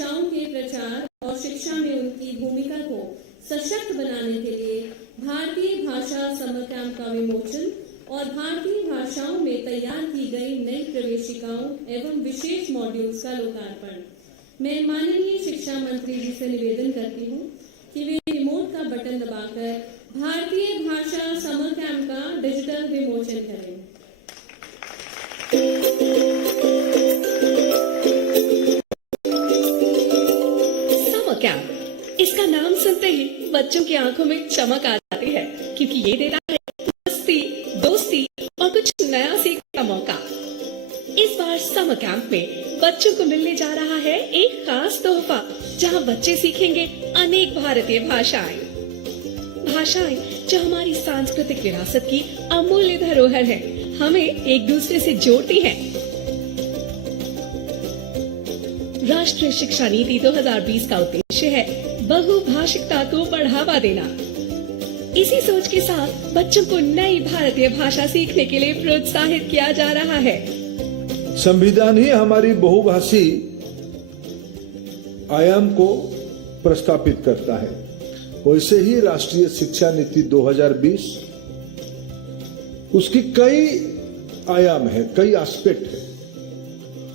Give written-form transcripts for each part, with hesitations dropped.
भाषाओं के प्रचार और शिक्षा में उनकी भूमिका को सशक्त बनाने के लिए भारतीय भाषा समर कैंप का विमोचन और भारतीय भाषाओं में तैयार की गई नई प्रवेशिकाओं एवं विशेष मॉड्यूल्स का लोकार्पण। मैं माननीय शिक्षा मंत्री जी से निवेदन करती हूँ कि वे रिमोट का बटन दबाकर भारतीय भाषा समर कैंप का डिजिटल विमोचन करें। समर कैंप, इसका नाम सुनते ही बच्चों की आंखों में चमक आ जाती है, क्योंकि ये देता है मस्ती, दोस्ती और कुछ नया सीखने का मौका। इस बार समर कैंप में बच्चों को मिलने जा रहा है एक खास तोहफा, जहां बच्चे सीखेंगे अनेक भारतीय भाषाएं जो हमारी सांस्कृतिक विरासत की अमूल्य धरोहर है, हमें एक दूसरे से जोड़ती है। राष्ट्रीय शिक्षा नीति 2020 का उद्देश्य है बहुभाषिकता को बढ़ावा देना। इसी सोच के साथ बच्चों को नई भारतीय भाषा सीखने के लिए प्रोत्साहित किया जा रहा है। संविधान ही हमारी बहुभाषी आयाम को प्रस्तापित करता है। वैसे ही राष्ट्रीय शिक्षा नीति 2020 उसकी कई आयाम है, कई एस्पेक्ट है।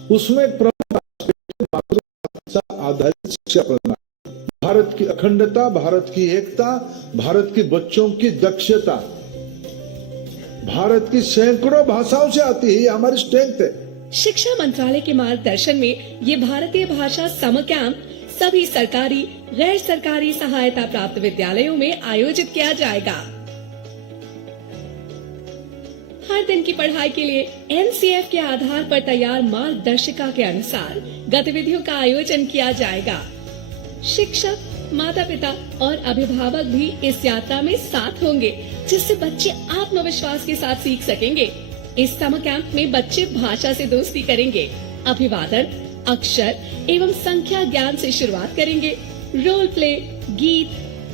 उसमें प्रमुख एस्पेक्ट मातृभाषा आधारित शिक्षा प्रणाली, भारत की अखंडता, भारत की एकता, भारत के बच्चों की दक्षता, भारत की सैकड़ों भाषाओं से आती है, ये हमारी स्ट्रेंथ है। शिक्षा मंत्रालय के मार्गदर्शन में ये भारतीय भाषा समर कैंप सभी सरकारी, गैर सरकारी सहायता प्राप्त विद्यालयों में आयोजित किया जाएगा। हर दिन की पढ़ाई के लिए NCF के आधार पर तैयार मार्गदर्शिका के अनुसार गतिविधियों का आयोजन किया जाएगा। शिक्षक, माता पिता और अभिभावक भी इस यात्रा में साथ होंगे, जिससे बच्चे आत्मविश्वास के साथ सीख सकेंगे। इस समर कैंप में बच्चे भाषा से दोस्ती करेंगे, अभिवादन, अक्षर एवं संख्या ज्ञान से शुरुआत करेंगे, रोल प्ले, गीत,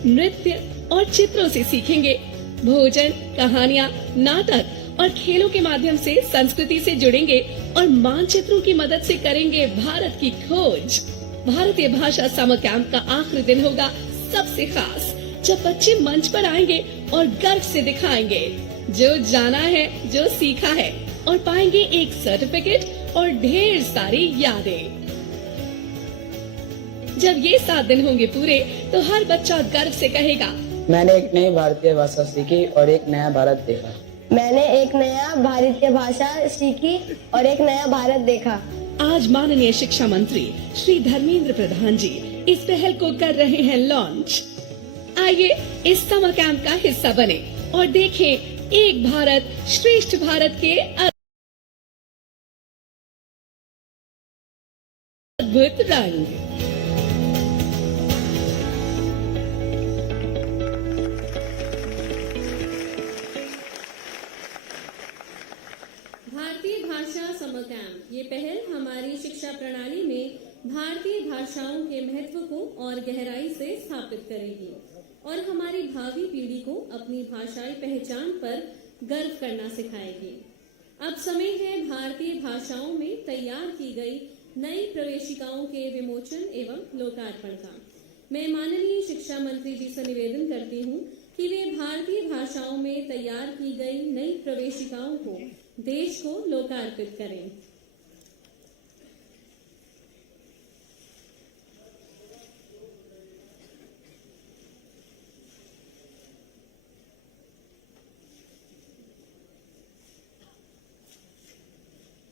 नृत्य और चित्रों से सीखेंगे, भोजन, कहानियाँ, नाटक और खेलों के माध्यम से संस्कृति से जुड़ेंगे और मानचित्रों की मदद से करेंगे भारत की खोज। भारतीय भाषा समर कैंप का आखिरी दिन होगा सबसे खास, जब बच्चे मंच पर आएंगे और गर्व से दिखाएंगे जो जाना है, जो सीखा है, और पाएंगे एक सर्टिफिकेट और ढेर सारी यादें। जब ये 7 दिन होंगे पूरे, तो हर बच्चा गर्व से कहेगा, मैंने एक नई भारतीय भाषा सीखी और एक नया भारत देखा। मैंने एक नया भारतीय भाषा सीखी और एक नया भारत देखा। आज माननीय शिक्षा मंत्री श्री धर्मेंद्र प्रधान जी इस पहल को कर रहे हैं लॉन्च। आइए इस समर कैंप का हिस्सा बने और देखें एक भारत श्रेष्ठ भारत के अद्भुत रंग। भारतीय भाषा समर कैंप, ये पहल हमारी शिक्षा प्रणाली में भारतीय भाषाओं के महत्व को और गहराई से स्थापित करेगी और हमारी भावी पीढ़ी को अपनी भाषाई पहचान पर गर्व करना सिखाएगी। अब समय है भारतीय भाषाओं में तैयार की गई नई प्रवेशिकाओं के विमोचन एवं लोकार्पण का। मैं माननीय शिक्षा मंत्री जी से निवेदन करती हूँ कि वे भारतीय भाषाओं में तैयार की गई नई प्रवेशिकाओं को देश को लोकार्पित करें।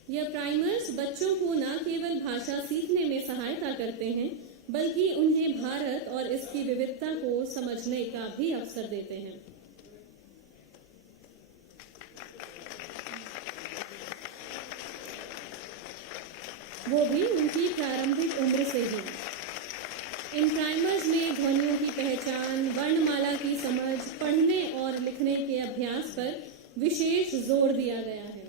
यह प्राइमर्स बच्चों को न केवल भाषा सीखने में सहायता करते हैं, बल्कि उन्हें भारत और इसकी विविधता को समझने का भी अवसर देते हैं। वो भी उनकी प्रारंभिक उम्र से ही। इन प्राइमर्स में ध्वनियों की पहचान, वर्णमाला की समझ, पढ़ने और लिखने के अभ्यास पर विशेष जोर दिया गया है।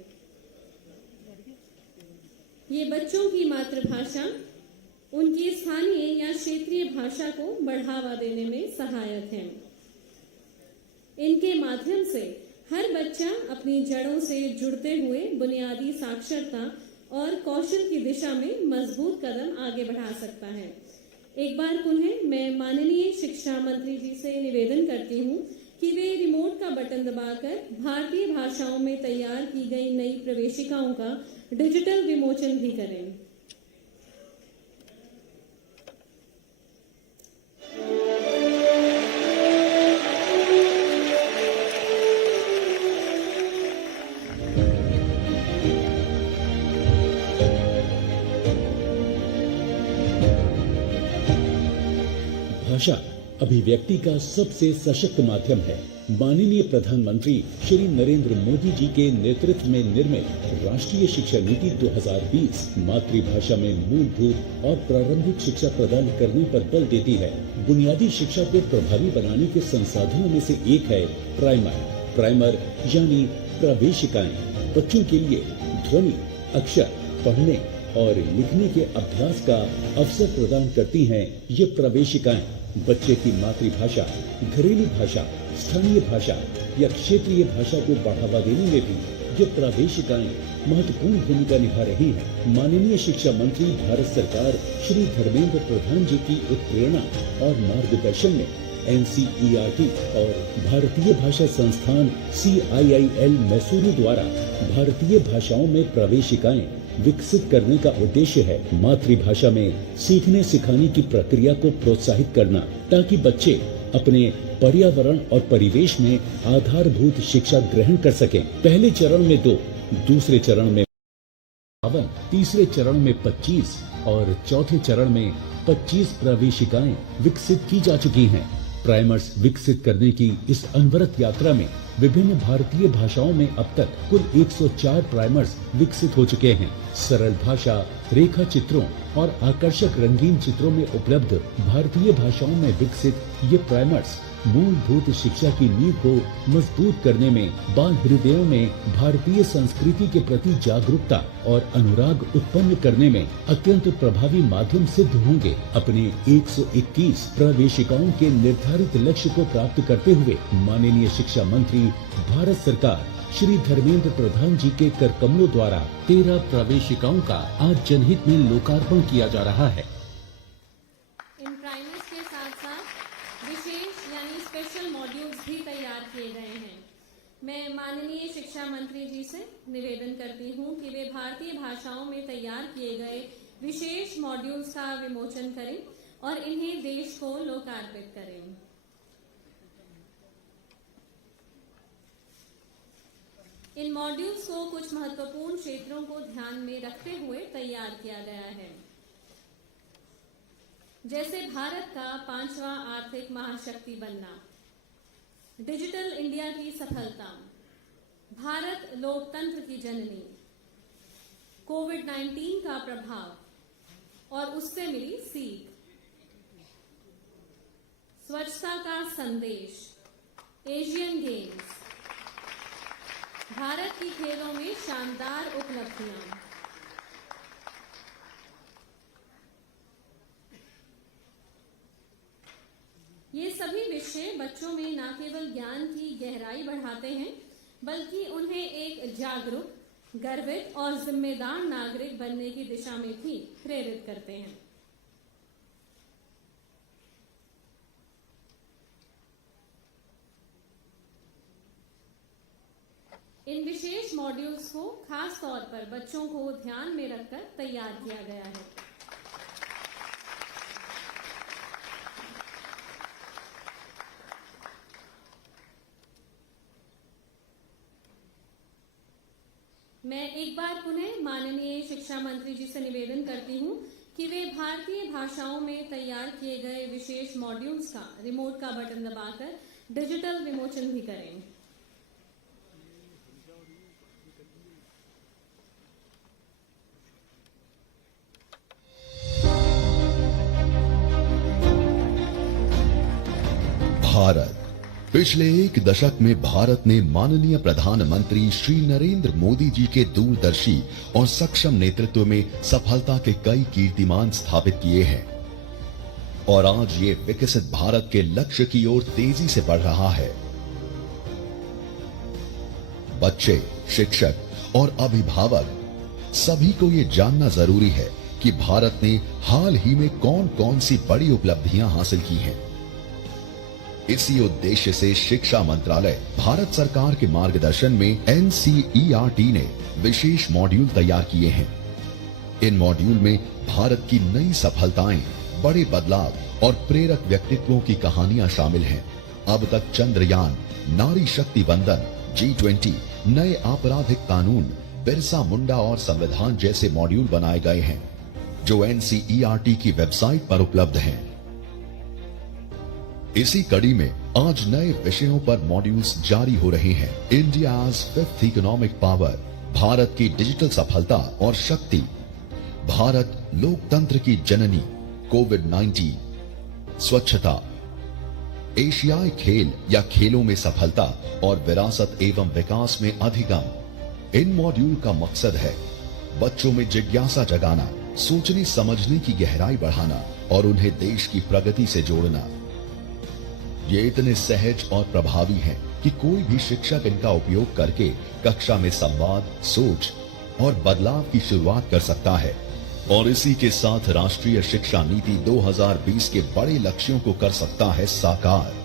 ये बच्चों की मातृभाषा, उनकी स्थानीय या क्षेत्रीय भाषा को बढ़ावा देने में सहायक है। इनके माध्यम से हर बच्चा अपनी जड़ों से जुड़ते हुए बुनियादी साक्षरता और कौशल की दिशा में मजबूत कदम आगे बढ़ा सकता है। एक बार पुनः मैं माननीय शिक्षा मंत्री जी से निवेदन करती हूँ कि वे रिमोट का बटन दबाकर भारतीय भाषाओं में तैयार की गई नई प्रवेशिकाओं का डिजिटल विमोचन भी करें। भाषा अभिव्यक्ति का सबसे सशक्त माध्यम है। माननीय प्रधानमंत्री श्री नरेंद्र मोदी जी के नेतृत्व में निर्मित राष्ट्रीय शिक्षा नीति 2020 मातृभाषा में मूलभूत और प्रारंभिक शिक्षा प्रदान करने पर बल देती है। बुनियादी शिक्षा को प्रभावी बनाने के संसाधनों में से एक है प्राइमर यानी प्रवेशिकाएं। बच्चों के लिए ध्वनि, अक्षर, पढ़ने और लिखने के अभ्यास का अवसर प्रदान करती हैं ये प्रवेशिकाएं। बच्चे की मातृभाषा, घरेलू भाषा, स्थानीय भाषा या क्षेत्रीय भाषा को बढ़ावा देने में भी ये प्रवेशिकाएं महत्वपूर्ण भूमिका निभा रही हैं। माननीय शिक्षा मंत्री भारत सरकार श्री धर्मेंद्र प्रधान जी की उत्प्रेरणा और मार्गदर्शन में NCERT और भारतीय भाषा संस्थान CIIL मैसूरू द्वारा भारतीय भाषाओं में प्रवेशिकाएं विकसित करने का उद्देश्य है मातृभाषा में सीखने सिखाने की प्रक्रिया को प्रोत्साहित करना, ताकि बच्चे अपने पर्यावरण और परिवेश में आधारभूत शिक्षा ग्रहण कर सकें। पहले चरण में 2, दूसरे चरण में 52, तीसरे चरण में 25 और चौथे चरण में 25 प्रवेशिकाएं विकसित की जा चुकी हैं। प्राइमर्स विकसित करने की इस अनवरत यात्रा में विभिन्न भारतीय भाषाओं में अब तक कुल 104 प्राइमर्स विकसित हो चुके हैं। सरल भाषा, रेखा चित्रों और आकर्षक रंगीन चित्रों में उपलब्ध भारतीय भाषाओं में विकसित ये प्राइमर्स मूलभूत शिक्षा की नींव को मजबूत करने में, बाल हृदयों में भारतीय संस्कृति के प्रति जागरूकता और अनुराग उत्पन्न करने में अत्यंत प्रभावी माध्यम सिद्ध होंगे। अपने 121 प्रवेशिकाओं के निर्धारित लक्ष्य को प्राप्त करते हुए माननीय शिक्षा मंत्री भारत सरकार श्री धर्मेंद्र प्रधान जी के कर कमलों द्वारा 13 प्रवेशिकाओं का आज जनहित में लोकार्पण किया जा रहा है। इन प्राइमर्स के साथ साथ विशेष यानी स्पेशल मॉड्यूल्स भी तैयार किए गए हैं। मैं माननीय शिक्षा मंत्री जी से निवेदन करती हूं कि वे भारतीय भाषाओं में तैयार किए गए विशेष मॉड्यूल्स का विमोचन करें और इन्हें देश को लोकार्पित करें। इन मॉड्यूल्स को कुछ महत्वपूर्ण क्षेत्रों को ध्यान में रखते हुए तैयार किया गया है, जैसे भारत का 5वां आर्थिक महाशक्ति बनना, डिजिटल इंडिया की सफलता, भारत लोकतंत्र की जननी, कोविड-19 का प्रभाव और उससे मिली सीख, स्वच्छता का संदेश, एशियन गेम्स, भारत की खेलों में शानदार उपलब्धियां। ये सभी विषय बच्चों में न केवल ज्ञान की गहराई बढ़ाते हैं, बल्कि उन्हें एक जागरूक, गर्वित और जिम्मेदार नागरिक बनने की दिशा में भी प्रेरित करते हैं। इन विशेष मॉड्यूल्स को खास तौर पर बच्चों को ध्यान में रखकर तैयार किया गया है। मैं एक बार पुनः माननीय शिक्षा मंत्री जी से निवेदन करती हूं कि वे भारतीय भाषाओं में तैयार किए गए विशेष मॉड्यूल्स का रिमोट का बटन दबाकर डिजिटल विमोचन भी करें। भारत पिछले एक दशक में भारत ने माननीय प्रधानमंत्री श्री नरेंद्र मोदी जी के दूरदर्शी और सक्षम नेतृत्व में सफलता के कई कीर्तिमान स्थापित किए हैं और आज ये विकसित भारत के लक्ष्य की ओर तेजी से बढ़ रहा है। बच्चे, शिक्षक और अभिभावक सभी को ये जानना जरूरी है कि भारत ने हाल ही में कौन कौन सी बड़ी उपलब्धियां हासिल की हैं। इसी उद्देश्य से शिक्षा मंत्रालय भारत सरकार के मार्गदर्शन में NCERT ने विशेष मॉड्यूल तैयार किए हैं। इन मॉड्यूल में भारत की नई सफलताएं, बड़े बदलाव और प्रेरक व्यक्तित्वों की कहानियां शामिल हैं। अब तक चंद्रयान, नारी शक्ति वंदन, G20, नए आपराधिक कानून, बिरसा मुंडा और संविधान जैसे मॉड्यूल बनाए गए हैं जो NCERT की वेबसाइट पर उपलब्ध हैं। इसी कड़ी में आज नए विषयों पर मॉड्यूल्स जारी हो रहे हैं। India's 5th economic power, Bharat की डिजिटल सफलता और शक्ति, भारत लोकतंत्र की जननी, कोविड-19, स्वच्छता, एशियाई खेल या खेलों में सफलता और विरासत एवं विकास में अधिगम। इन मॉड्यूल का मकसद है बच्चों में जिज्ञासा जगाना, सोचने समझने की गहराई बढ़ाना और उन्हें देश की प्रगति से जोड़ना। ये इतने सहज और प्रभावी हैं कि कोई भी शिक्षक इनका उपयोग करके कक्षा में संवाद, सोच और बदलाव की शुरुआत कर सकता है और इसी के साथ राष्ट्रीय शिक्षा नीति 2020 के बड़े लक्ष्यों को कर सकता है साकार।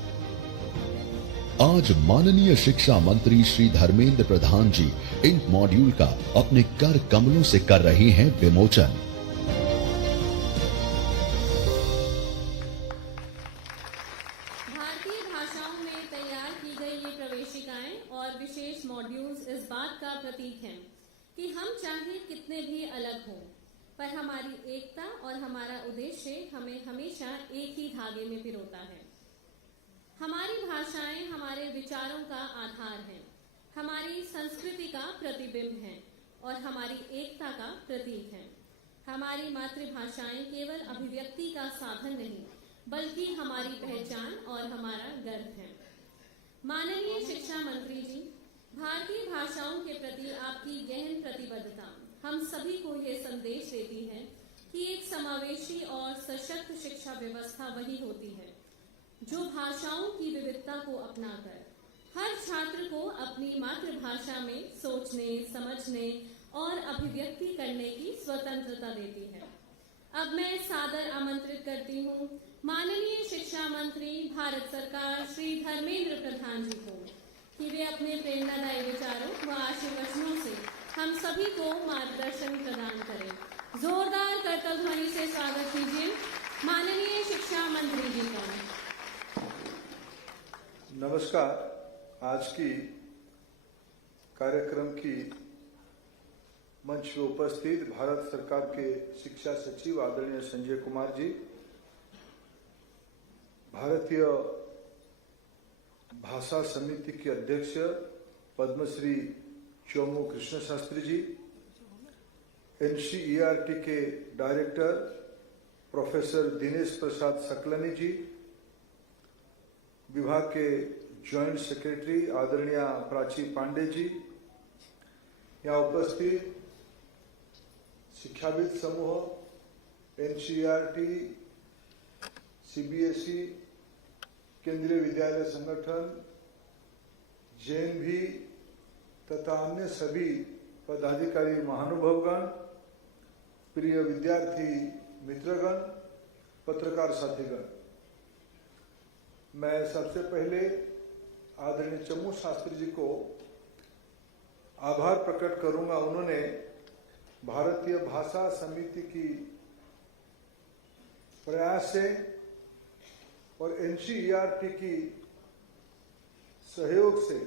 आज माननीय शिक्षा मंत्री श्री धर्मेंद्र प्रधान जी इन मॉड्यूल का अपने कर कमलों से कर रहे हैं विमोचन। भारतीय भाषाओं में तैयार की गई ये प्रवेशिकाएं और विशेष मॉड्यूल्स इस बात का प्रतीक हैं कि हम चाहे कितने भी अलग हों, पर हमारी एकता और हमारा उद्देश्य हमें हमेशा एक ही धागे में पिरोता है। हमारी भाषाएं हमारे विचारों का आधार हैं, हमारी संस्कृति का प्रतिबिंब हैं और हमारी एकता का प्रतीक हैं। हमारी मातृभाषाएं केवल अभिव्यक्ति का साधन नहीं, बल्कि हमारी पहचान और हमारा गर्व है। माननीय शिक्षा मंत्री जी, भारतीय भाषाओं के प्रति आपकी गहन प्रतिबद्धता हम सभी को ये संदेश देती है कि एक समावेशी और सशक्त शिक्षा व्यवस्था वही होती है जो भाषाओं की विविधता को अपनाकर हर छात्र को अपनी मातृभाषा में सोचने, समझने और अभिव्यक्ति करने की स्वतंत्रता देती है। अब मैं सादर आमंत्रित करती हूँ माननीय शिक्षा मंत्री भारत सरकार श्री धर्मेंद्र प्रधान जी को कि वे अपने प्रेरणादायी विचारों व आशीर्वचनों से हम सभी को मार्गदर्शन प्रदान करें। जोरदार करतल ध्वनि से स्वागत कीजिए माननीय शिक्षा मंत्री जी का। नमस्कार। आज की कार्यक्रम की मंच पर उपस्थित भारत सरकार के शिक्षा सचिव आदरणीय संजय कुमार जी, भारतीय भाषा समिति के अध्यक्ष पद्मश्री चोमू कृष्ण शास्त्री जी, NCERT के डायरेक्टर प्रोफेसर दिनेश प्रसाद सकलनी जी, विभाग के जॉइंट सेक्रेटरी आदरणीय प्राची पांडे जी, यहाँ उपस्थित शिक्षाविद समूह, NCERT, CBSE, केंद्रीय विद्यालय संगठन, JNV तथा अन्य सभी पदाधिकारी महानुभावगण, प्रिय विद्यार्थी मित्रगण, पत्रकार साथीगण, मैं सबसे पहले आदरणीय चमू शास्त्री जी को आभार प्रकट करूंगा। उन्होंने भारतीय भाषा समिति की प्रयास से और NCERT की सहयोग से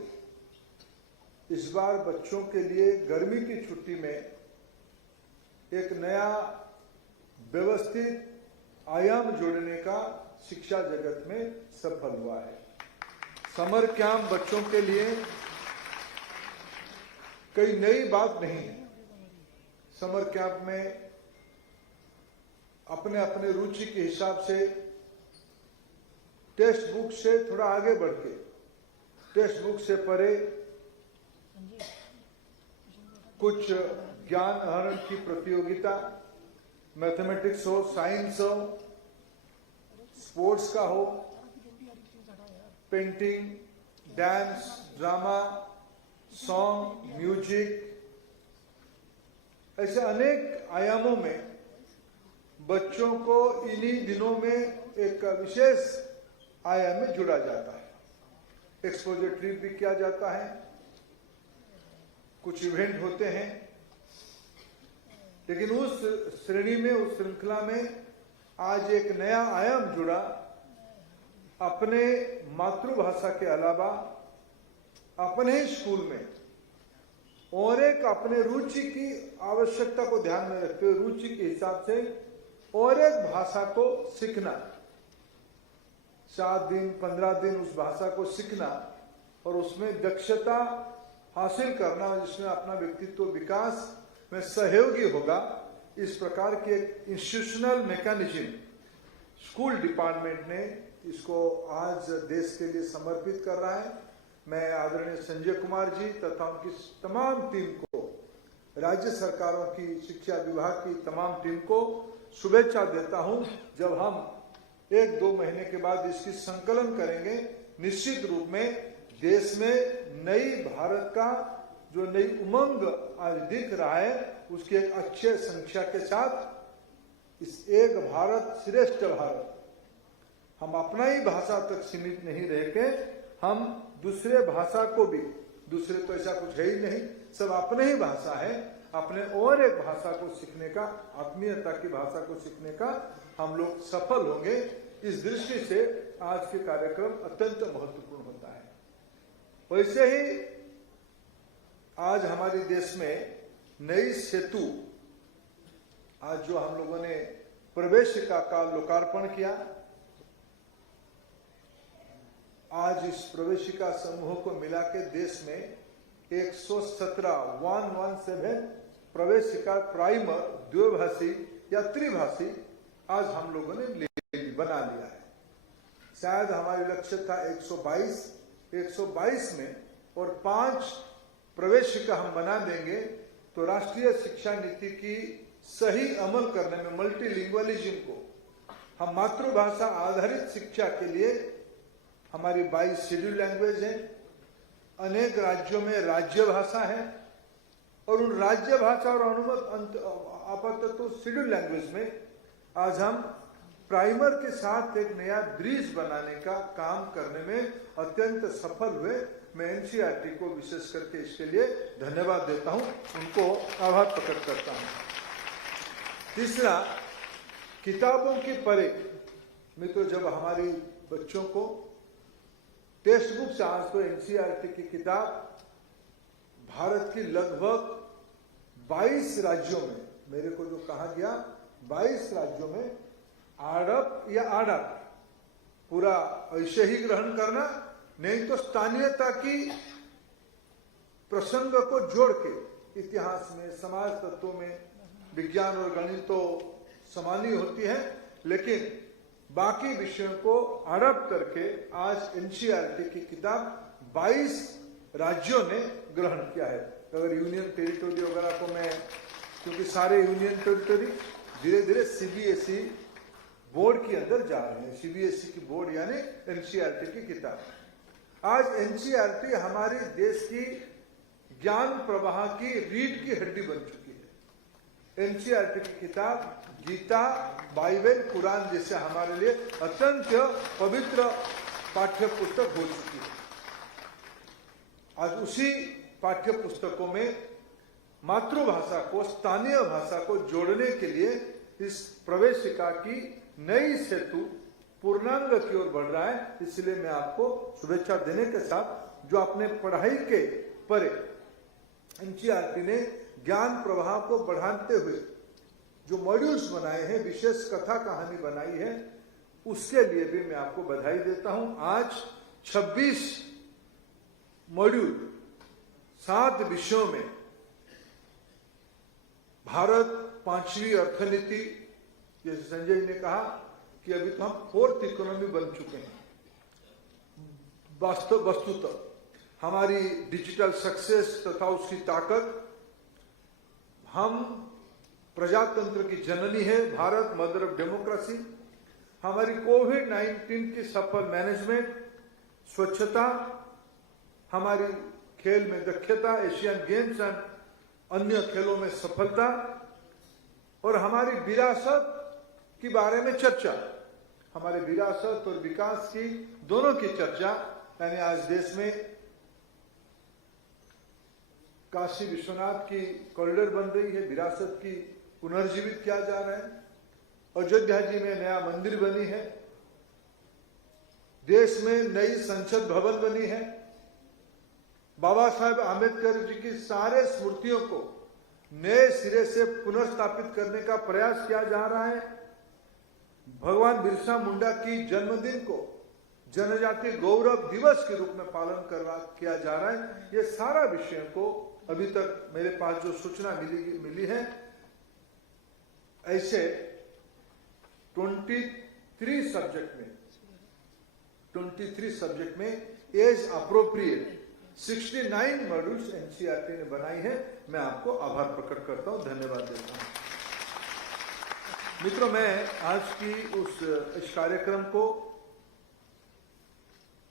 इस बार बच्चों के लिए गर्मी की छुट्टी में एक नया व्यवस्थित आयाम जोड़ने का शिक्षा जगत में सफल हुआ है। समर कैंप बच्चों के लिए कोई नई बात नहीं है। समर कैंप में अपने अपने रुचि के हिसाब से टेक्स्ट बुक से थोड़ा आगे बढ़ के टेक्स्ट बुक से परे कुछ ज्ञान आहरण की प्रतियोगिता, मैथमेटिक्स हो, साइंस हो, स्पोर्ट्स का हो, painting, dance, drama, song, music, ऐसे अनेक आयामों में बच्चों को इन्हीं दिनों में एक विशेष आयाम में जुड़ा जाता है। एक्सपोजर ट्रिप भी किया जाता है, कुछ इवेंट होते हैं, लेकिन उस श्रेणी में, उस श्रृंखला में आज एक नया आयाम जुड़ा। अपने मातृभाषा के अलावा अपने ही स्कूल में और एक अपने रुचि की आवश्यकता को ध्यान में रखते हुए, रुचि के हिसाब से और एक भाषा को सीखना, 7 दिन 15 दिन उस भाषा को सीखना और उसमें दक्षता हासिल करना, जिसमें अपना व्यक्तित्व विकास में सहयोगी होगा। इस प्रकार की एक इंस्टीट्यूशनल मैकेनिज्म स्कूल डिपार्टमेंट ने इसको आज देश के लिए समर्पित कर रहा है। मैं आदरणीय संजय कुमार जी तथा उनकी तमाम टीम को, राज्य सरकारों की शिक्षा विभाग की तमाम टीम को शुभेच्छा देता हूं। जब हम 1-2 महीने के बाद इसकी संकलन करेंगे, निश्चित रूप में देश में नई भारत का जो नई उमंग आज दिख रहा है, उसकी एक अच्छे संख्या के साथ इस एक भारत श्रेष्ठ भारत, हम अपना ही भाषा तक सीमित नहीं रह के हम दूसरे भाषा को भी, दूसरे तो ऐसा कुछ है ही नहीं, सब अपने ही भाषा है, अपने और एक भाषा को सीखने का, आत्मीयता की भाषा को सीखने का हम लोग सफल होंगे। इस दृष्टि से आज के कार्यक्रम अत्यंत महत्वपूर्ण होता है। वैसे ही आज हमारे देश में नई सेतु, आज जो हम लोगों ने प्रवेशिका का लोकार्पण किया, आज इस प्रवेशिका समूह को मिला के देश में 117 प्रवेशिका प्राइमर द्विभाषी या त्रिभाषी आज हम लोगों ने बना लिया है। शायद हमारी लक्ष्य था 122 में, और 5 प्रवेशिका हम बना देंगे तो राष्ट्रीय शिक्षा नीति की सही अमल करने में, मल्टीलिंगुअलिज्म को, हम मातृभाषा आधारित शिक्षा के लिए हमारी 22 शेड्यूल लैंग्वेज है, अनेक राज्यों में राज्य भाषा है, और उन राज्य भाषा और आपाततः शेड्यूल लैंग्वेज में आज हम प्राइमर के साथ एक नया ब्रिज बनाने का काम करने में अत्यंत सफल हुए। मैं एनसीईआरटी को विशेष करके इसके लिए धन्यवाद देता हूं, उनको आभार प्रकट करता हूं। तीसरा, किताबों की परे में तो जब हमारी बच्चों को टेक्स्ट बुक से, आज तो एनसीईआरटी की किताब भारत की लगभग 22 राज्यों में, मेरे को जो कहा गया 22 राज्यों में आड़प या आड़प पूरा ऐसे ही ग्रहण करना, नहीं तो स्थानीयता की प्रसंग को जोड़ के इतिहास में, समाज तत्वों में, विज्ञान और गणित तो समान ही होती है, लेकिन बाकी विषयों को आड़प करके आज एनसीईआरटी की किताब 22 राज्यों ने ग्रहण किया है। अगर यूनियन टेरिटोरी वगैरह को मैं, क्योंकि सारे यूनियन टेरिटोरी धीरे धीरे सीबीएसई बोर्ड के अंदर जा रहे हैं, सीबीएसई की बोर्ड यानी एनसीईआरटी की किताब। आज एनसीईआरटी हमारे देश की ज्ञान प्रवाह की रीढ़ की हड्डी बन चुकी है। एनसीईआरटी की किताब गीता, बाइबल, कुरान जैसे हमारे लिए अत्यंत पवित्र पाठ्य पुस्तक हो चुकी है। आज उसी पाठ्य पुस्तकों में मातृभाषा को, स्थानीय भाषा को जोड़ने के लिए इस प्रवेशिका की नई सेतु पूर्णांग की ओर बढ़ रहा है। इसलिए मैं आपको शुभेच्छा देने के साथ, जो अपने पढ़ाई के परे एनसीईआरटी ने ज्ञान प्रवाह को बढ़ाते हुए जो मॉड्यूल्स बनाए हैं, विशेष कथा कहानी बनाई है, उसके लिए भी मैं आपको बधाई देता हूं। आज 26 मॉड्यूल 7 विषयों में, भारत 5वीं अर्थनीति, जैसे संजय ने कहा कि अभी तो हम 4th इकोनॉमी बन चुके हैं। वस्तुतः हमारी डिजिटल सक्सेस तथा उसकी ताकत, हम प्रजातंत्र की जननी है भारत, मदर ऑफ डेमोक्रेसी। हमारी कोविड-19 की सफल मैनेजमेंट, स्वच्छता, हमारी खेल में दक्षता, एशियन गेम्स एंड अन्य खेलों में सफलता और हमारी विरासत के बारे में चर्चा, हमारे विरासत और विकास की दोनों की चर्चा, यानी आज देश में काशी विश्वनाथ की कॉरिडोर बन रही है, विरासत की पुनर्जीवित किया जा रहा है, अयोध्या जी में नया मंदिर बनी है, देश में नई संसद भवन बनी है, बाबा साहेब आम्बेडकर जी की सारे स्मृतियों को नए सिरे से पुनर्स्थापित करने का प्रयास किया जा रहा है, भगवान बिरसा मुंडा की जन्मदिन को जनजातीय गौरव दिवस के रूप में पालन किया जा रहा है। ये सारा विषय को अभी तक मेरे पास जो सूचना मिली है, ऐसे 23 सब्जेक्ट में एज अप्रोप्रिएट 69 मॉड्यूल्स एनसीईआरटी ने बनाई है। मैं आपको आभार प्रकट करता हूं, धन्यवाद देता हूं। मित्रों, मैं आज की इस कार्यक्रम को,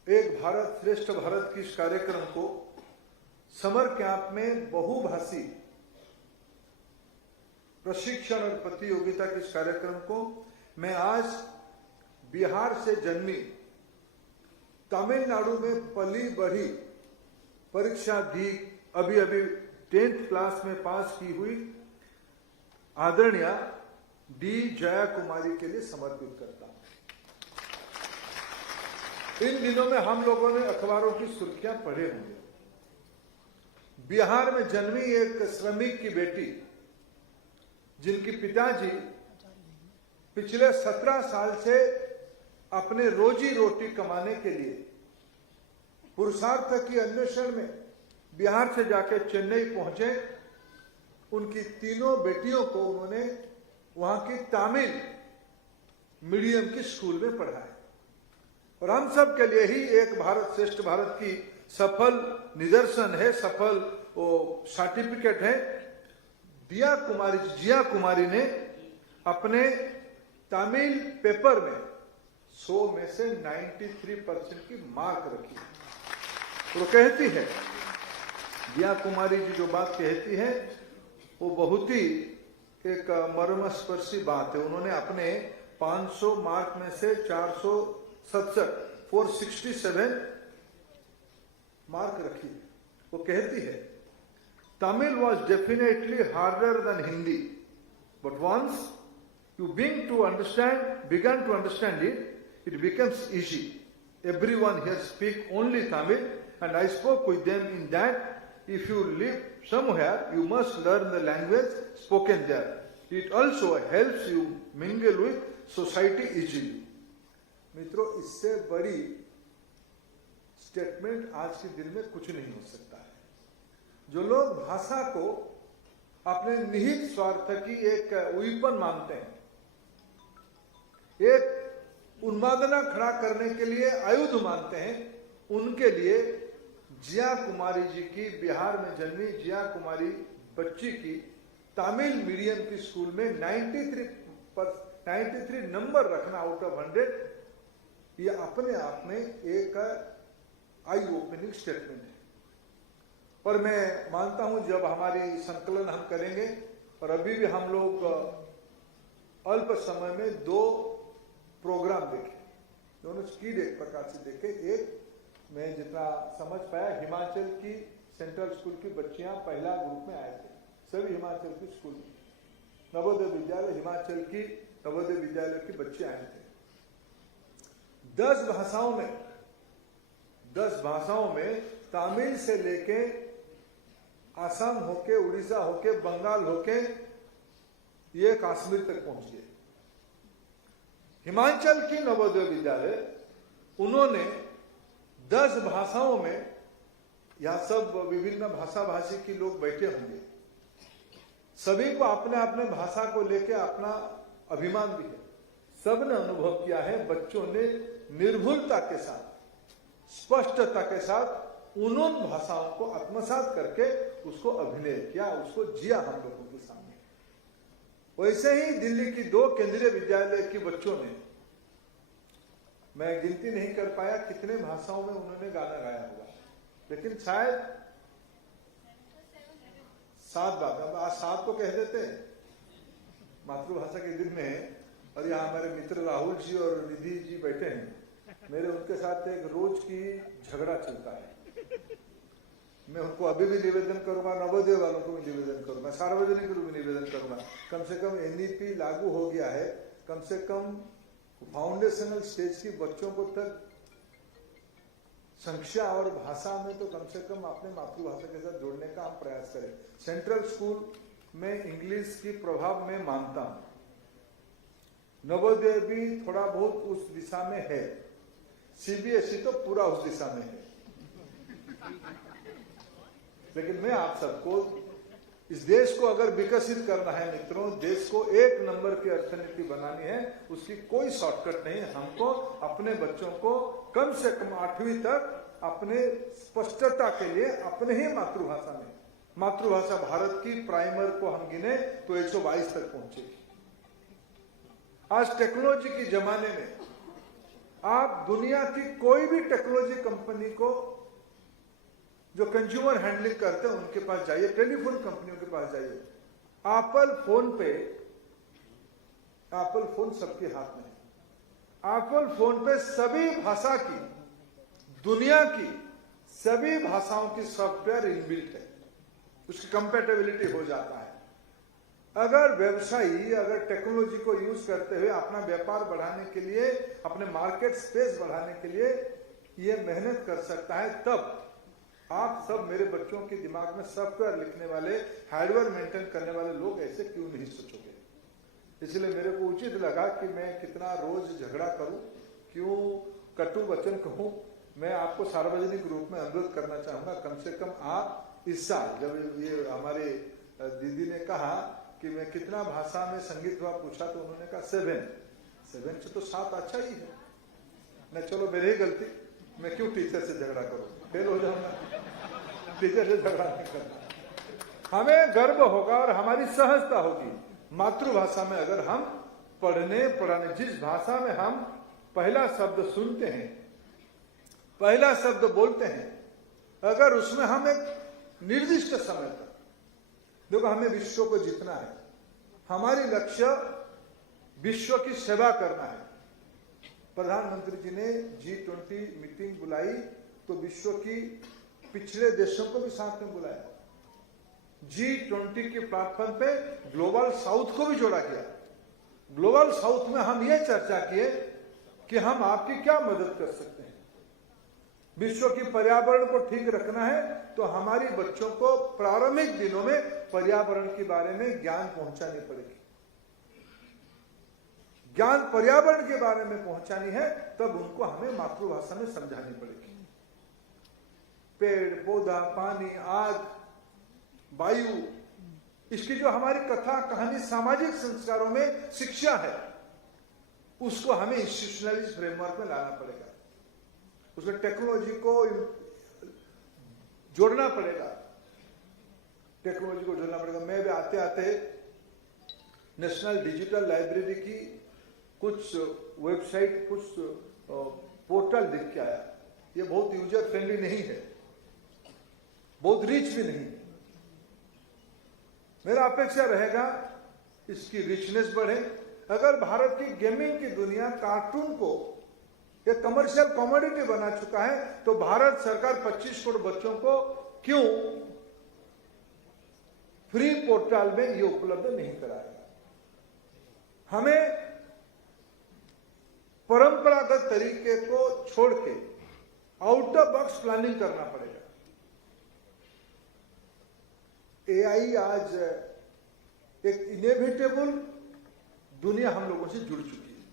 एक भारत श्रेष्ठ भारत की इस कार्यक्रम को, समर कैंप में बहुभाषी प्रशिक्षण और प्रतियोगिता के इस कार्यक्रम को मैं आज बिहार से जन्मी, तमिलनाडु में पली बढ़ी, परीक्षा दी, अभी 10th क्लास में पास की हुई आदरणीय डी जया कुमारी के लिए समर्पित करता हूं। इन दिनों में हम लोगों ने अखबारों की सुर्खियां पढ़े होंगे। बिहार में जन्मी एक श्रमिक की बेटी, जिनकी पिताजी पिछले 17 साल से अपने रोजी रोटी कमाने के लिए पुरुषार्थ की अन्वेषण में बिहार से जाकर चेन्नई पहुंचे। उनकी तीनों बेटियों को उन्होंने वहां की तमिल मीडियम की स्कूल में पढ़ाया और हम सब के लिए ही एक भारत श्रेष्ठ भारत की सफल निदर्शन है, सफल वो सर्टिफिकेट है। जिया कुमारी ने अपने तमिल पेपर में 100 में से 93% की मार्क रखी। वो कहती है, जिया कुमारी जी जो बात कहती है वो बहुत ही एक मर्मस्पर्शी बात है। उन्होंने अपने 500 मार्क में से 467 मार्क रखी। वो कहती है, Tamil was definitely harder than Hindi, but once you began to understand it, it becomes easy. Everyone here speak only Tamil, and I spoke with them in that if you live somewhere, you must learn the language spoken there. It also helps you mingle with society easily. मित्रों, इससे बड़ी statement आज के दिन में कुछ नहीं हो सकता है। जो लोग भाषा को अपने निहित स्वार्थ की एक वेपन मानते हैं, एक उन्मादना खड़ा करने के लिए आयुध मानते हैं, उनके लिए जिया कुमारी जी की, बिहार में जन्मी जिया कुमारी बच्ची की तमिल मीडियम की स्कूल में 93 नंबर रखना आउट ऑफ 100, ये अपने आप में एक आई ओपनिंग स्टेटमेंट है। और मैं मानता हूं जब हमारी संकलन हम करेंगे, और अभी भी हम लोग अल्प समय में 2 प्रोग्राम देखे, दोनों स्पीड एक प्रकार से देखे। एक मैं जितना समझ पाया, हिमाचल की सेंट्रल स्कूल की बच्चियां पहला ग्रुप में आए थे, सभी हिमाचल की स्कूल, नवोदय विद्यालय, हिमाचल की नवोदय विद्यालय की बच्चे आए थे। 10 भाषाओं में तमिल से लेके असम होके, उड़ीसा होके, बंगाल होके ये कश्मीर तक पहुंच गए। हिमाचल की नवोदय विद्यालय, उन्होंने 10 भाषाओं में, यहां सब विभिन्न भाषा भाषी के लोग बैठे होंगे, सभी को अपने अपने भाषा को लेकर अपना अभिमान भी है। सबने अनुभव किया है, बच्चों ने निर्भुलता के साथ, स्पष्टता के साथ उन भाषाओं को आत्मसात करके उसको अभिनय किया, उसको जिया हम लोगों के सामने। वैसे ही दिल्ली की 2 केंद्रीय विद्यालय के बच्चों ने, मैं गिनती नहीं कर पाया कितने भाषाओं में उन्होंने गाना गाया होगा, लेकिन शायद 7 बात, अब आज 7 को कह देते हैं मातृभाषा के दिन में। और यहाँ हमारे मित्र राहुल जी और निधि जी बैठे हैं, मेरे उनके साथ एक रोज की झगड़ा चलता है। मैं उनको अभी भी निवेदन करूंगा, नवोदय वालों को भी निवेदन करूंगा, सार्वजनिक रूप में निवेदन करूंगा, कम से कम एनईपी लागू हो गया है, कम से कम फाउंडेशनल स्टेज की बच्चों को तक संख्या और भाषा में तो कम से कम अपने मातृभाषा के साथ जोड़ने का हम प्रयास करें। सेंट्रल स्कूल में इंग्लिश की प्रभाव में मानता हूं, नवोदय भी थोड़ा बहुत उस दिशा में है, सीबीएसई तो पूरा उस दिशा में है। लेकिन मैं आप सबको, इस देश को अगर विकसित करना है मित्रों, देश को 1 नंबर की अर्थनीति बनानी है, उसकी कोई शॉर्टकट नहीं। हमको अपने बच्चों को कम से कम 8वीं तक अपने स्पष्टता के लिए अपने ही मातृभाषा में, मातृभाषा भारत की प्राइमर को हम गिने तो 122 तक पहुंचेगी। आज टेक्नोलॉजी के जमाने में आप दुनिया की कोई भी टेक्नोलॉजी कंपनी को जो कंज्यूमर हैंडलिंग करते हैं उनके पास जाइए, टेलीफोन कंपनियों के पास जाइए, एप्पल फोन सबके हाथ में है। एप्पल फोन पे सभी भाषा की, दुनिया की सभी भाषाओं की सॉफ्टवेयर इनबिल्ट है, उसकी कंपैटिबिलिटी हो जाता है। अगर व्यवसायी अगर टेक्नोलॉजी को यूज करते हुए अपना व्यापार बढ़ाने के लिए, अपने मार्केट स्पेस बढ़ाने के लिए ये मेहनत कर सकता है, तब आप सब मेरे बच्चों के दिमाग में सॉफ्टवेयर लिखने वाले, हार्डवेयर मेंटेन करने वाले लोग ऐसे क्यों नहीं सोचोगे। इसलिए मेरे को उचित लगा कि मैं कितना रोज झगड़ा करूं, क्यों कटु वचन कहूं। मैं आपको सार्वजनिक रूप में अनुरोध करना चाहूंगा, कम से कम आप इस साल, जब ये हमारे दीदी ने कहा कि मैं कितना भाषा में संगीत हुआ पूछा, तो उन्होंने कहा 7 से तो 7 अच्छा ही है। न चलो मेरी गलती, मैं क्यों टीचर से झगड़ा करूं, फेल हो जाऊंगा। टीचर से झगड़ा नहीं करना। हमें गर्व होगा और हमारी सहजता होगी मातृभाषा में अगर हम पढ़ाने, जिस भाषा में हम पहला शब्द सुनते हैं, पहला शब्द बोलते हैं, अगर उसमें हम एक निर्दिष्ट समय तक, देखो हमें विश्व को जीतना है, हमारी लक्ष्य विश्व की सेवा करना है। प्रधानमंत्री जी ने G20 मीटिंग बुलाई तो विश्व की पिछड़े देशों को भी साथ में बुलाया। G20 के प्लेटफॉर्म पे ग्लोबल साउथ को भी जोड़ा गया। ग्लोबल साउथ में हम ये चर्चा किए कि हम आपकी क्या मदद कर सकते हैं। विश्व की पर्यावरण को ठीक रखना है तो हमारी बच्चों को प्रारंभिक दिनों में पर्यावरण के बारे में ज्ञान पहुंचानी पड़ेगी। ज्ञान पर्यावरण के बारे में पहुंचानी है, तब उनको हमें मातृभाषा में समझानी पड़ेगी। पेड़ पौधा, पानी, आग, वायु, इसकी जो हमारी कथा कहानी सामाजिक संस्कारों में शिक्षा है, उसको हमें इंस्टीट्यूशनलिस्ट फ्रेमवर्क में लाना पड़ेगा। उसमें टेक्नोलॉजी को जोड़ना पड़ेगा, टेक्नोलॉजी को जोड़ना पड़ेगा। मैं भी आते आते नेशनल डिजिटल लाइब्रेरी की कुछ वेबसाइट, कुछ पोर्टल देख के आया। ये बहुत यूजर फ्रेंडली नहीं है, बहुत रिच भी नहीं। मेरा अपेक्षा रहेगा इसकी रिचनेस बढ़े। अगर भारत की गेमिंग की दुनिया कार्टून को एक कमर्शियल कमोडिटी बना चुका है, तो भारत सरकार 25 करोड़ बच्चों को क्यों फ्री पोर्टल में ये उपलब्ध नहीं कराएगा। हमें परंपरागत तरीके को छोड़ के आउट ऑफ बॉक्स प्लानिंग करना पड़ेगा। एआई आज एक इनएविटेबल दुनिया हम लोगों से जुड़ चुकी है,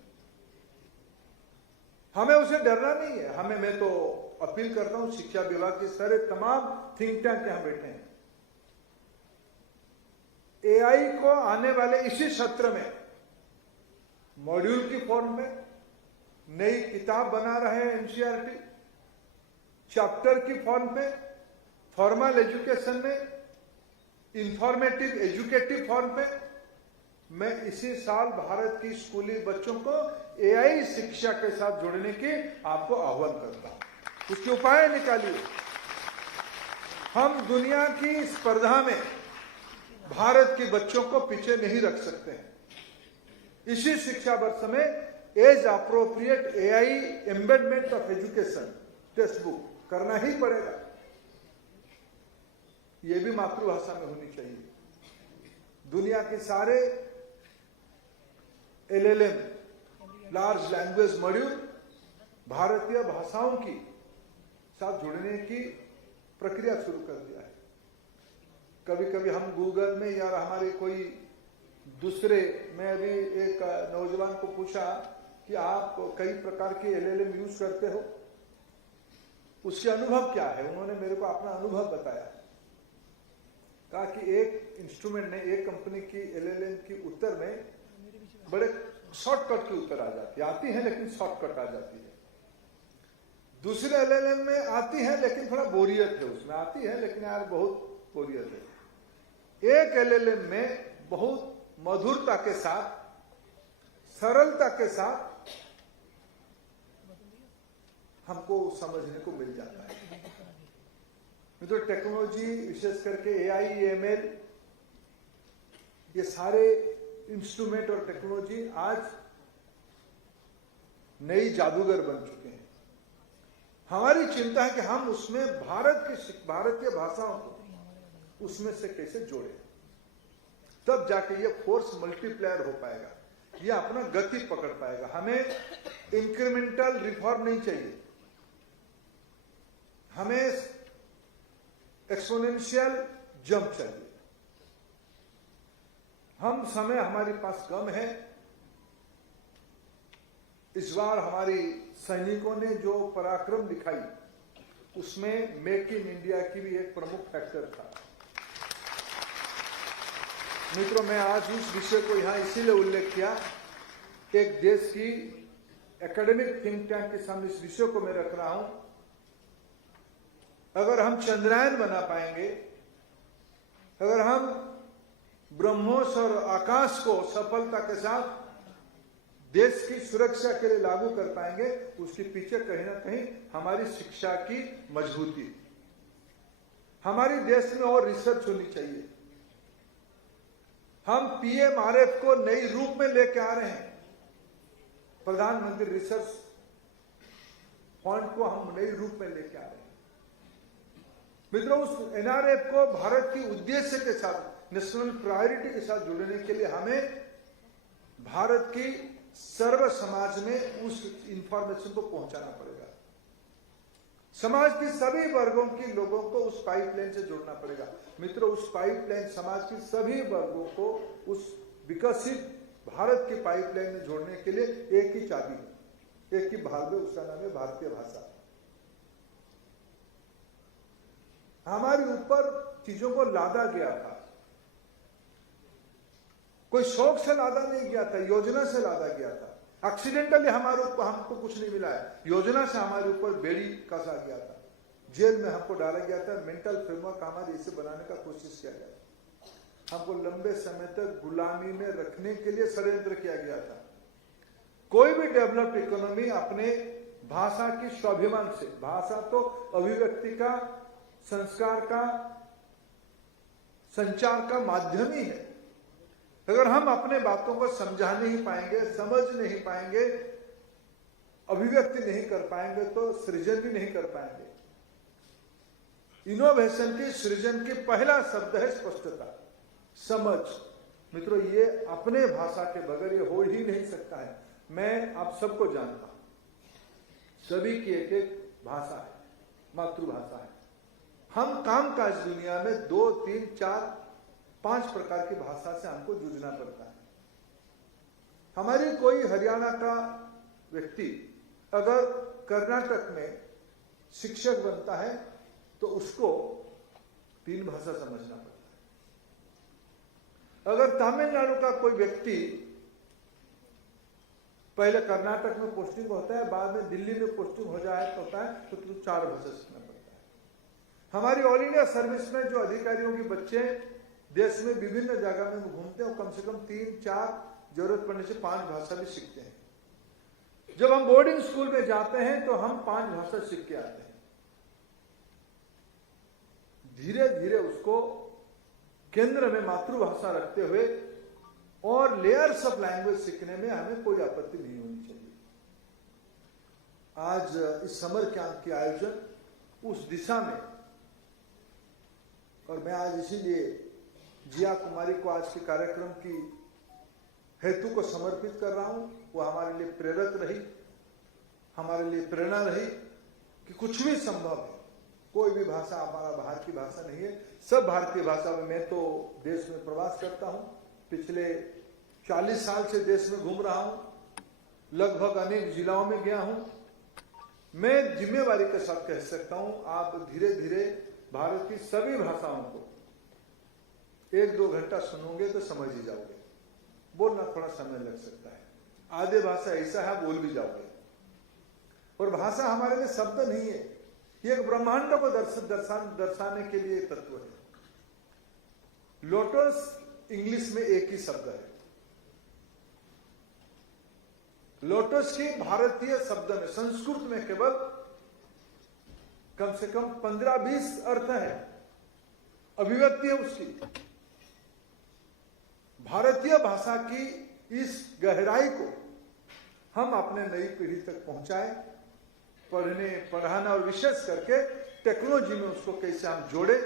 हमें उसे डरना नहीं है। हमें, मैं तो अपील करता हूं शिक्षा विभाग के सारे तमाम थिंक टैंक यहां बैठे हैं, एआई को आने वाले इसी सत्र में मॉड्यूल की फॉर्म में नई किताब बना रहे हैं एनसीईआरटी, चैप्टर की फॉर्म में, फॉर्मल एजुकेशन में, इंफॉर्मेटिव एजुकेटिव फॉर्म में। मैं इसी साल भारत की स्कूली बच्चों को एआई शिक्षा के साथ जोड़ने की आपको आह्वान करता हूं। उसके उपाय निकालिए। हम दुनिया की स्पर्धा में भारत के बच्चों को पीछे नहीं रख सकते हैं। इसी शिक्षा वर्ष में age appropriate AI embedment of education text book करना ही पड़ेगा। यह भी मातृभाषा में होनी चाहिए। दुनिया के सारे एलएलएम लार्ज लैंग्वेज मॉड्यूल भारतीय भाषाओं की साथ जुड़ने की प्रक्रिया शुरू कर दिया है। कभी कभी हम गूगल में या हमारे कोई दूसरे, मैं अभी एक नौजवान को पूछा कि आप कई प्रकार के एलएलएम यूज करते हो, उसके अनुभव क्या है। उन्होंने मेरे को अपना अनुभव बताया। कहा कि एक इंस्ट्रूमेंट ने, एक कंपनी की एलएलएम की उत्तर में बड़े शॉर्टकट के उत्तर आ जाती है, आती है लेकिन शॉर्टकट आ जाती है। दूसरे एलएलएम में आती है लेकिन थोड़ा बोरियत है, उसमें आती है लेकिन यार बहुत बोरियत है। एक एलएलएम में बहुत मधुरता के साथ, सरलता के साथ हमको समझने को मिल जाता है। तो टेक्नोलॉजी, विशेष करके एआई, एमएल, ये सारे इंस्ट्रूमेंट और टेक्नोलॉजी आज नई जादूगर बन चुके हैं। हमारी चिंता है कि हम उसमें भारतीय भाषाओं को उसमें से कैसे जोड़े, तब जाके ये फोर्स मल्टीप्लायर हो पाएगा, ये अपना गति पकड़ पाएगा। हमें इंक्रीमेंटल रिफॉर्म नहीं चाहिए, हमें एक्सपोनेंशियल जंप चाहिए। हम समय हमारे पास कम है। इस बार हमारी सैनिकों ने जो पराक्रम दिखाई, उसमें मेक इन इंडिया की भी एक प्रमुख फैक्टर था। मित्रों, मैं आज इस विषय को यहां इसीलिए उल्लेख किया, एक देश की एकेडमिक थिंक टैंक के सामने इस विषय को मैं रख रहा हूं। अगर हम चंद्रयान बना पाएंगे, अगर हम ब्रह्मोस और आकाश को सफलता के साथ देश की सुरक्षा के लिए लागू कर पाएंगे, उसके पीछे कहीं ना कहीं हमारी शिक्षा की मजबूती, हमारी देश में और रिसर्च होनी चाहिए। हम पीएमआरएफ को नई रूप में लेके आ रहे हैं। प्रधानमंत्री रिसर्च फंड को हम नई रूप में लेके आ रहे हैं। मित्रों, उस एनआरएफ को भारत की उद्देश्य के साथ, नेशनल प्रायोरिटी के साथ जुड़ने के लिए हमें भारत की सर्व समाज में उस इंफॉर्मेशन को पहुंचाना पड़ेगा। समाज के सभी वर्गों के लोगों को उस पाइपलाइन से जोड़ना पड़ेगा। मित्रों, उस पाइपलाइन, समाज के सभी वर्गों को उस विकसित भारत की पाइपलाइन में जोड़ने के लिए एक ही चाबी है, एक ही भाग है, उसका नाम है भारतीय भाषा। हमारे ऊपर चीजों को लादा गया था, कोई शौक से लादा नहीं गया था, योजना से लादा गया था। एक्सीडेंटली हमारे ऊपर हमको कुछ नहीं मिला है, योजना से हमारे ऊपर बेड़ी कसा गया था, जेल में हमको डाला गया था, मेंटल फ्रेमवर्क हमारे इसे बनाने का कोशिश किया गया। हमको लंबे समय तक गुलामी में रखने के लिए षड्यंत्र किया गया था। कोई भी डेवलप्ड इकोनॉमी अपने भाषा की स्वाभिमान से, भाषा तो अभिव्यक्ति का, संस्कार का, संचार का माध्यम ही है। अगर हम अपने बातों को समझा नहीं पाएंगे, समझ नहीं पाएंगे, अभिव्यक्ति नहीं कर पाएंगे, तो सृजन भी नहीं कर पाएंगे। इनोवेशन की, सृजन की पहला शब्द है स्पष्टता, समझ। मित्रों, ये अपने भाषा के बगैर ये हो ही नहीं सकता है। मैं आप सबको जानता हूं, सभी की एक एक भाषा है, मातृभाषा है। हम कामकाज दुनिया में 2, 3, 4, 5 प्रकार की भाषा से हमको जूझना पड़ता है। हमारी कोई हरियाणा का व्यक्ति अगर कर्नाटक में शिक्षक बनता है तो उसको 3 भाषा समझना पड़ता है। अगर तमिलनाडु का कोई व्यक्ति पहले कर्नाटक में पोस्टिंग होता है, बाद में दिल्ली में पोस्टिंग हो जाए तो होता है, तो 4 भाषा सीखना पड़ता है। हमारी ऑल इंडिया सर्विस में जो अधिकारियों के बच्चे देश में विभिन्न जगह में घूमते हैं, कम से कम 3, 4, जरूरत पड़ने से 5 भाषा भी सीखते हैं। जब हम बोर्डिंग स्कूल में जाते हैं तो हम 5 भाषा सीख के आते हैं। धीरे धीरे उसको केंद्र में मातृभाषा रखते हुए और लेयर्स ऑफ लैंग्वेज सीखने में हमें कोई आपत्ति नहीं होनी चाहिए। आज इस समर कैंप के आयोजन उस दिशा में, और मैं आज इसीलिए जिया कुमारी को आज के कार्यक्रम की हेतु को समर्पित कर रहा हूं। वो हमारे लिए प्रेरक रही, हमारे लिए प्रेरणा रही कि कुछ भी संभव है। कोई भी भाषा हमारा बाहर की भाषा नहीं है, सब भारतीय भाषा में। मैं तो देश में प्रवास करता हूं, पिछले 40 साल से देश में घूम रहा हूं, लगभग अनेक जिलाओं में गया हूं। मैं जिम्मेवारी के साथ कह सकता हूं, आप धीरे धीरे भारत की सभी भाषाओं को 1-2 घंटा सुनोगे तो समझ ही जाओगे। बोलना थोड़ा समय लग सकता है, आधे भाषा ऐसा है बोल भी जाओगे। और भाषा हमारे लिए शब्द नहीं है, ये एक ब्रह्मांड को दर्शाने के लिए तत्व है। लोटस इंग्लिश में एक ही शब्द है। लोटस की भारतीय शब्द में, संस्कृत में केवल कम से कम 15-20 अर्थ है, अभिव्यक्ति है उसकी। भारतीय भाषा की इस गहराई को हम अपने नई पीढ़ी तक पहुंचाएं, पढ़ने पढ़ाना और विशेष करके टेक्नोलॉजी में उसको कैसे हम जोड़े।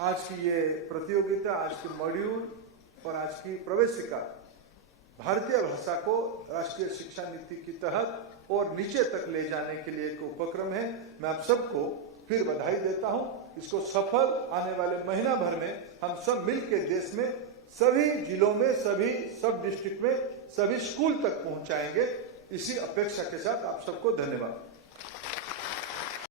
आज की ये प्रतियोगिता, आज की मॉड्यूल और आज की प्रवेशिका भारतीय भाषा को राष्ट्रीय शिक्षा नीति के तहत और नीचे तक ले जाने के लिए एक उपक्रम है। मैं आप सबको फिर बधाई देता हूं। इसको सफल आने वाले महीना भर में हम सब मिलकर देश में सभी जिलों में, सभी सब डिस्ट्रिक्ट में, सभी स्कूल तक पहुंचाएंगे। इसी अपेक्षा के साथ आप सबको धन्यवाद।